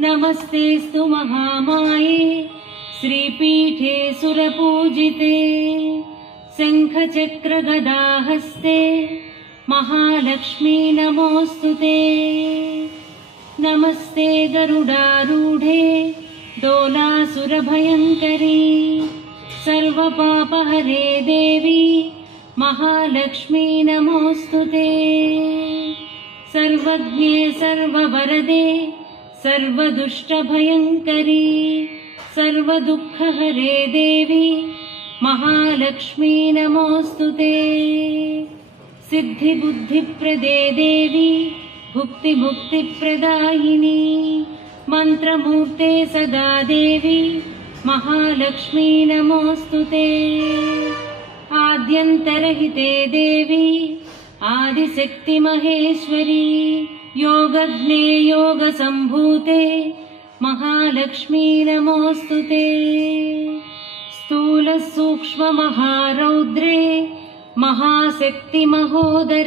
नमस्तेस्तु महामाये श्रीपीठे सुरपूजिते शङ्खचक्रगदाहस्ते महालक्ष्मी नमोऽस्तुते। नमस्ते गरुडारूढे दोलासुरभयङ्करी सर्वपापहरे देवी महालक्ष्मी नमोऽस्तुते। सर्वज्ञे सर्ववरदे सर्वदुष्टभयङ्करी सर्वदुःखहरे देवी महालक्ष्मी नमोऽस्तुते। सिद्धिबुद्धिप्रदे देवी भुक्तिमुक्तिप्रदायिनी मन्त्रमूर्ते सदा देवी महालक्ष्मी नमोऽस्तुते। आद्यन्तरहिते देवी आदिशक्तिमहेश्वरी योगज्ञे योगसम्भूते महालक्ष्मी नमोऽस्तुते। स्थूलसूक्ष्ममहारौद्रे महाशक्तिमहोदरे